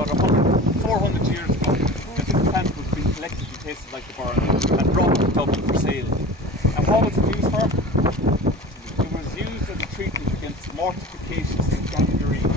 about 400 years ago, that this plant was being collected in places like the Burren and brought to Dublin for sale. And what was it used for? It was used as a treatment against mortifications and gangrene.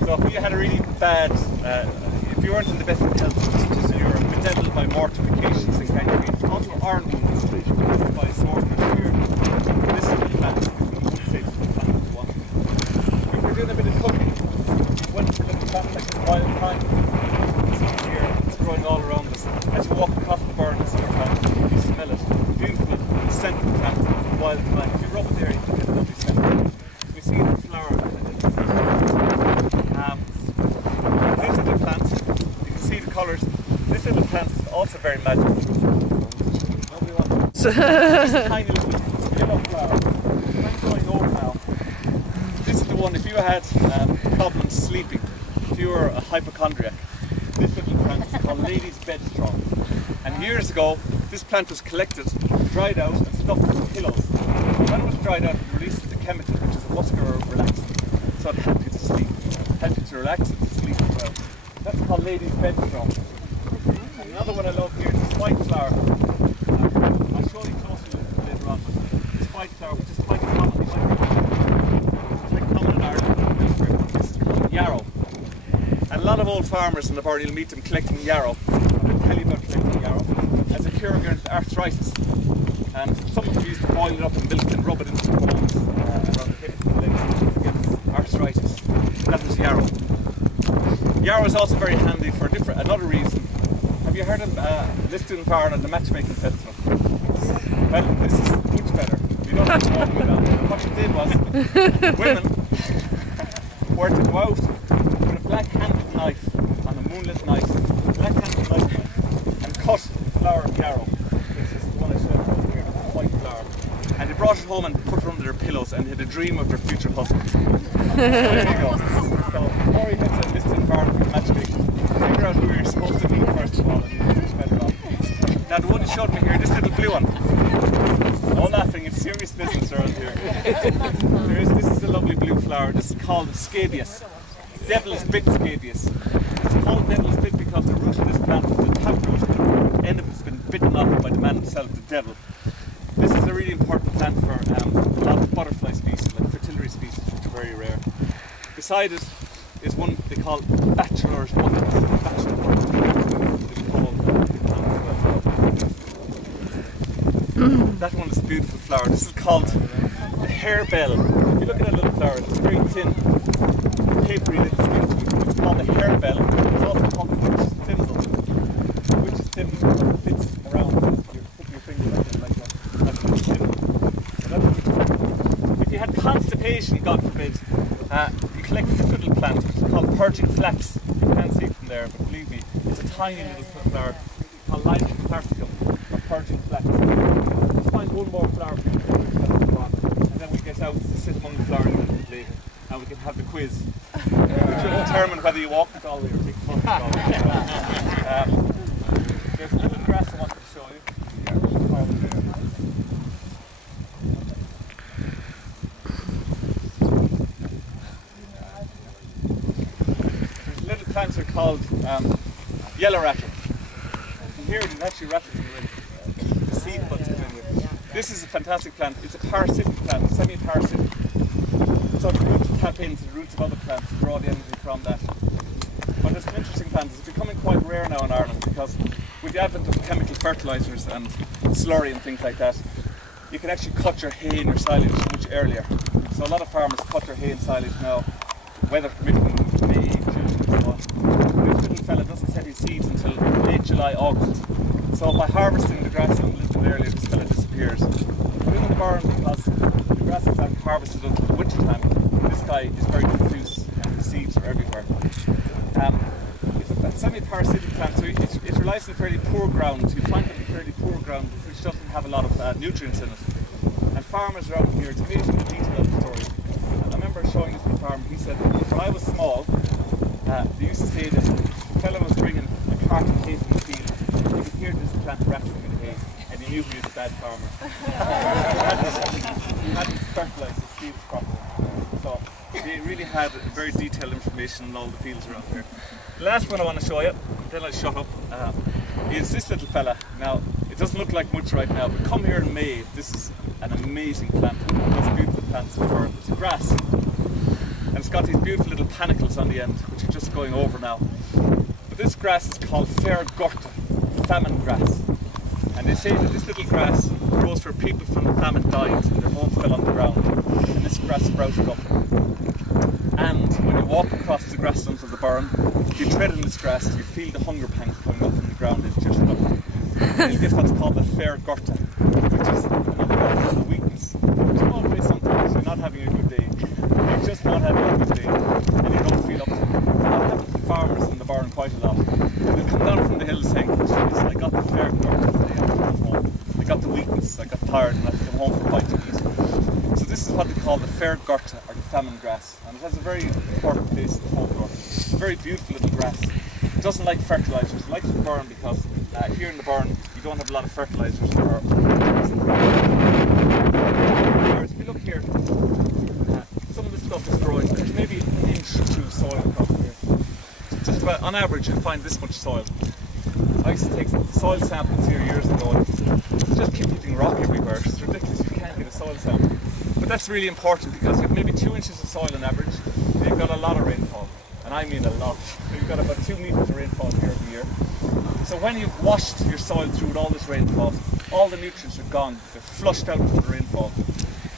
So if you had a really bad, if you weren't in the best of health, such as you were bedeviled by mortifications and gangrene, also iron wounds by a sword or a spear, this is the plant. If you're doing a bit of cooking, you went for a little plant like this wild thyme. See here, it's growing all around us. As you walk across the burn in summertime, you smell it. Beautiful scented plant, wild thyme. If you rub it there, you can get a lovely scent. We see the flower. This little plant, you can see the colours. This little plant is also very magical. Nobody wants it. This tiny little yellow flower. I'm going over now. This is the one, if you had problems sleeping, if you were a hypochondriac, this little plant is called lady's bedstraw. And years ago, this plant was collected, dried out and stuffed with pillows. When it was dried out, it releases a chemical which is a muscular relaxant. So it helps you to sleep, helps you to relax and to sleep as well. That's called lady's bedstraw. And another one I love here is this white flower. I'll show you closely later on. This white flower, which is quite common. It's very common in Ireland. This is called yarrow. And a lot of old farmers in the Burren, you'll meet them collecting yarrow. And they'll tell you about collecting yarrow as a cure against arthritis. And some of them used to boil it up in milk and rub it into the bones around the hips and legs against arthritis. That was yarrow. Yarrow is also very handy for another reason. Have you heard of Liston Farn at the matchmaking festival? Well, this is much better. You don't have to walk with that. What you did was, women were to go out with a black-handed knife on a moonlit night, black-handed knife, and cut the flower of yarrow. This is the one I showed you here, the white flower. And they brought it home and put it under their pillows and had a dream of their future husband. There you go. So, before you head to Liston Farn for the matchmaking, figure out who you're supposed to meet first of all, and you can spell it off. Now the one you showed me here, this little blue one. No laughing, it's serious business around here. This is a lovely blue flower. This is called scabious. Devil's bit scabious. It's called devil's bit because the root of this plant, the tap root, the end of it has been bitten off by the man himself, the devil. This is a really important plant for a lot of butterfly species, like fertility species, which are very rare. Beside it is one they call bachelor's button. That one is a beautiful flower. This is called the harebell. If you look at that little flower, it's very thin, papery little skin. It's called the harebell. It's also called the witch's thimble. The witch's thimble fits around. You put your finger like that. That's the witch's thimble. If you had constipation, God forbid, you collect this little plant, which is called purging flax. You can't see it from there, but believe me, it's a tiny little flower called Lydium catharticum, or purging flax. Let's find one more flower for you, and then we get out to sit among the flowers a little bit later, and we can have the quiz, which will determine whether you walk the dolly or take the bus dolly. There's a little grass I wanted to show you. Plants are called yellow rattle. And here it is actually rattle in the seed buds come in with. This is a fantastic plant. It's a parasitic plant, semi-parasitic. So the roots tap into the roots of other plants to draw the energy from that. But it's an interesting plant. It's becoming quite rare now in Ireland because with the advent of chemical fertilisers and slurry and things like that, you can actually cut your hay and your silage much earlier. So a lot of farmers cut their hay and silage now, weather permitting, May, June and so on. This little fella doesn't set his seeds until late July, August. So by harvesting the grass a little bit earlier, this fella disappears. But in the barn, because the grass is not harvested until the winter time, this guy is very diffuse and the seeds are everywhere. It's a semi-parasitic plant, so it relies on fairly poor ground. You find it in fairly poor ground which doesn't have a lot of nutrients in it. And farmers around here, it's amazing the detail of the story. And I remember showing this to the farmer, he said, when I was small, they used to say that if a fellow was bringing a cart of hay from the field, you could hear this plant rattling in the hay, and you knew he was a bad farmer. He hadn't fertilised his fields properly. So they really had very detailed information on all the fields around here. The last one I want to show you, then I'll shut up, is this little fella. Now, it doesn't look like much right now, but come here in May, this is an amazing plant. It's beautiful plants in the burn. It's a grass, and it's got these beautiful little panicles on the end, which are just going over now. But this grass is called fair gorta, famine grass. And they say that this little grass grows where people from the famine died and their homes fell on the ground, and this grass sprouted up. And when you walk across the grasslands of the burn, if you tread in this grass, you feel the hunger pangs coming up from the ground. It's just and you get what's called the fair gorta, which is another word for weakness. Which always sometimes you're not having a good day, you're just not having a good day, and you don't feel up to it. I've had farmers in the burn quite a lot. They've come down from the hills saying, "Jeez, I got the fair gorta today after I come home. I got the weakness, I got tired and I had to come home for a bite to eat." So this is what they call the fair gorta, or the famine grass, and it has a very important place in the folklore. It's a very beautiful little grass. It doesn't like fertilisers. It likes the burn because here in the burn you don't have a lot of fertilisers. Whereas if you look here, some of this stuff is growing. There's maybe an inch through soil across here. Just about, on average, you'll find this much soil. I used to take soil samples here years ago, and it's just keep hitting rock everywhere. It's ridiculous. You can't get a soil sample. But that's really important because you have maybe 2 inches of soil on average, and you've got a lot of rainfall. And I mean a lot. You've got about 2 meters of rainfall here every year. So when you've washed your soil through with all this rainfall, all the nutrients are gone. They're flushed out with the rainfall.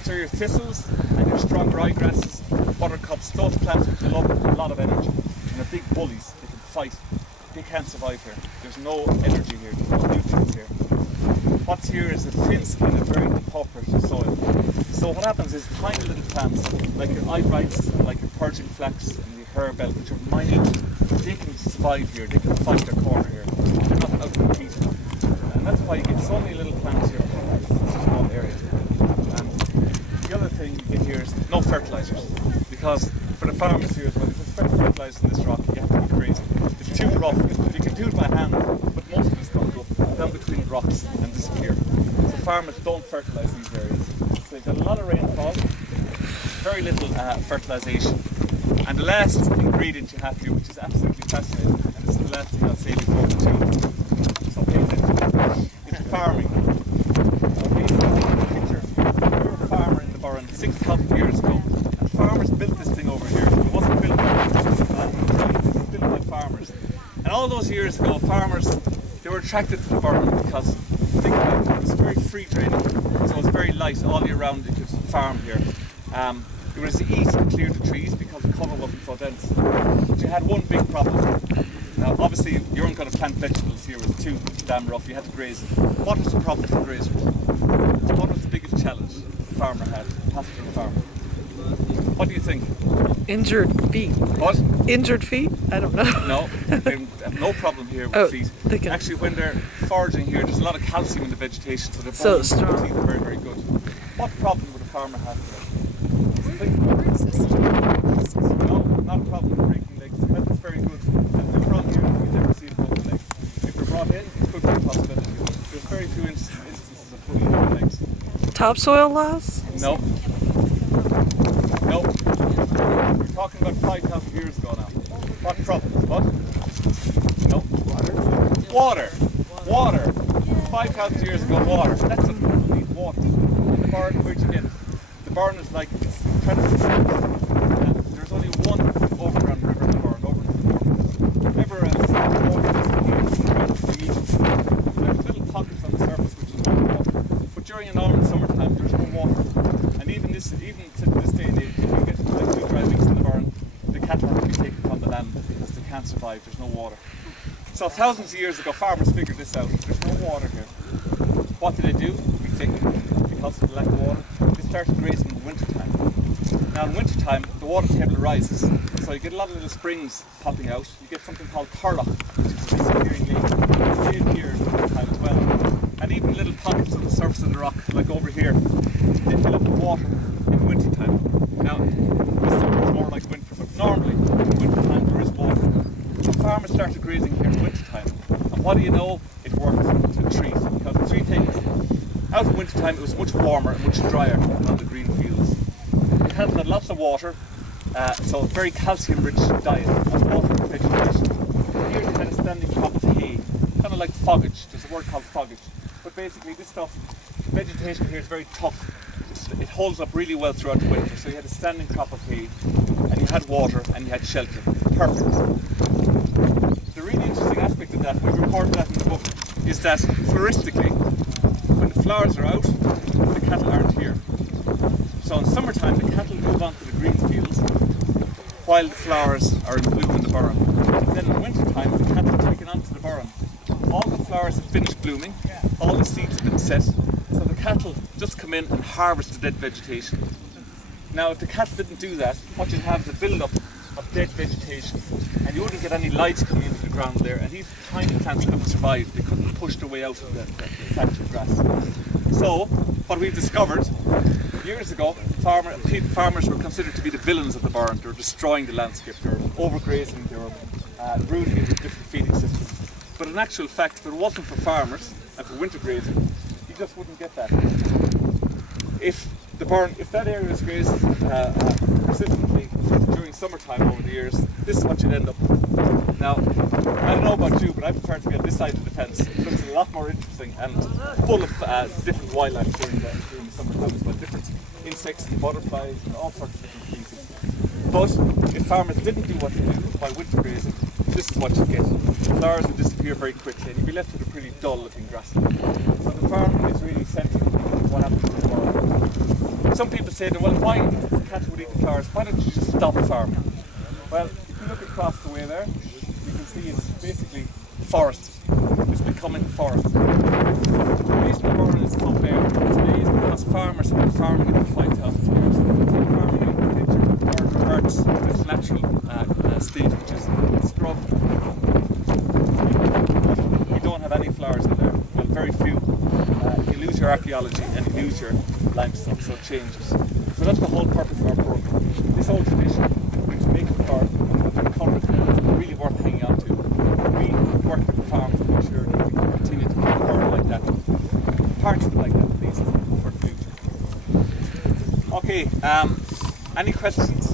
So your thistles and your strong ryegrasses, buttercups, those plants which love a lot of energy, and they're big bullies. They can fight. They can't survive here. There's no energy here. There's no nutrients here. What's here is a thin skin of very depauperate soil. So what happens is tiny little plants, like your eyebrights, and like your purging flax, and your harebell, which are minute, they can survive here. They can fight their corner here. They're not out-competed. And that's why you get so many little plants here in such a small area. And the other thing you get here is no fertilisers, because for the farmers here as well, if it's fertilised in this rock, you have to be crazy. It's too rough. You can do it by hand, but most of it's going to go down between the rocks and disappear. So farmers don't fertilise these areas. So you've got a lot of rainfall, very little fertilisation. And the last ingredient you have here, which is absolutely fascinating, and this is the last thing I'll say before the two. So pay attention. It's farming. Okay, picture. You're a farmer in the Burren 6,000 years ago, and farmers built this thing over here. It wasn't built by it was built by farmers. And all those years ago, farmers, they were attracted to the Burren because, think about it, it was very free draining, so it was very light all year round. You could farm here. It was easy to clear the trees because the cover wasn't so dense. But you had one big problem. Now, obviously, you weren't going to plant vegetables here. It was too damn rough. You had to graze it. What was the problem for grazers? What was the biggest challenge the farmer had, the pastoral farmer? What do you think? Injured feet. What? Injured feet? I don't know. No, they have no problem here with feet. Can... Actually, when they're foraging here, there's a lot of calcium in the vegetation, so their bones and teeth are very, very good. What problem would a farmer have here? No, not a problem with breaking legs. The health is very good. And they're brought here, you never see a broken leg. If they're brought in, it could be a possibility. There's very few instances of broken legs. Topsoil loss? No. No. We're talking about 5,000 years ago now. What problems? What? No. Water. Water. 5,000 years ago, water. That's what people need, water. In the Burren, where'd you get it? The Burren is like incredibly small. There's only one overground river in the Burren, over in the north. Everywhere else, water is there's little pockets on the surface which is not water. But during a normal summertime, there's no water. And even to this day and age, if you get like 2 dry weeks in the Burren, the cattle have to be taken from the land because they can't survive. There's no water. So thousands of years ago, farmers figured this out. There's no water here. What did they do? We think, because of the lack of water, they started grazing in the winter time. Now in winter time, the water table rises, so you get a lot of little springs popping out. You get something called turlock, which is a disappearing lake. It's in here in the winter time as well. And even little pockets on the surface of the rock, like over here, they fill up with water in the winter time. Now, this summer is more like winter, but normally in winter time there is water. So farmers started grazing here in winter time. And what do you know? It worked to treat, because of 3 things. Out in winter time it was much warmer and much drier on the green fields. It had lots of water, so a very calcium rich diet of water and vegetation. fogage. There's a word called fogage. But basically this stuff, vegetation here is very tough. It holds up really well throughout the winter. So you had a standing crop of hay, and you had water, and you had shelter. Perfect. The really interesting aspect of that, we've recorded that in the book, is that floristically, when the flowers are out, the cattle aren't here. So in summertime, the cattle move on to the green fields, while the flowers are in bloom in the burren. And then in wintertime, the cattle are taken onto the burren. All the flowers have finished blooming, all the seeds have been set, so the cattle just come in and harvest the dead vegetation. Now if the cattle didn't do that, what you'd have is a build-up of dead vegetation, and you wouldn't get any light coming into the ground there, and these tiny plants couldn't survive. They couldn't push their way out of the patch of grass. So what we've discovered years ago, farmers were considered to be the villains of the burren. They were destroying the landscape, they were overgrazing, they were rooting it with different feeding systems. But in actual fact, if it wasn't for farmers and for winter grazing, you just wouldn't get that. If that area was grazed persistently during summertime over the years, this is what you'd end up with. Now, I don't know about you, but I prefer to be on this side of the fence. It looks a lot more interesting and full of different wildlife during the summertime as well, different insects and butterflies and all sorts of different species. But if farmers didn't do what they do by winter grazing, this is what you get. The flowers would disappear very quickly and you'd be left with a pretty dull looking grassland. So the farming is really central to what happens in the burren. Some people say that, well, why if the cattle would eat the flowers, why don't you just stop farming? Well, if you look across the way there, you can see it's basically forested. It's becoming forested. The reason the burren is so bare today is because farmers have been farming it for 5,000 years. Farming agriculture reverts to its natural state, which is scrub. You don't have any flowers in there, well, very few. You lose your archaeology and you lose your limestone, so it changes. So that's the whole purpose of our program. This old tradition, which makes the burren and covers it, really worth hanging on to. We work with the farms to make sure that we can continue to keep the burren like that, parts of it like that at least, for the future. Okay, any questions?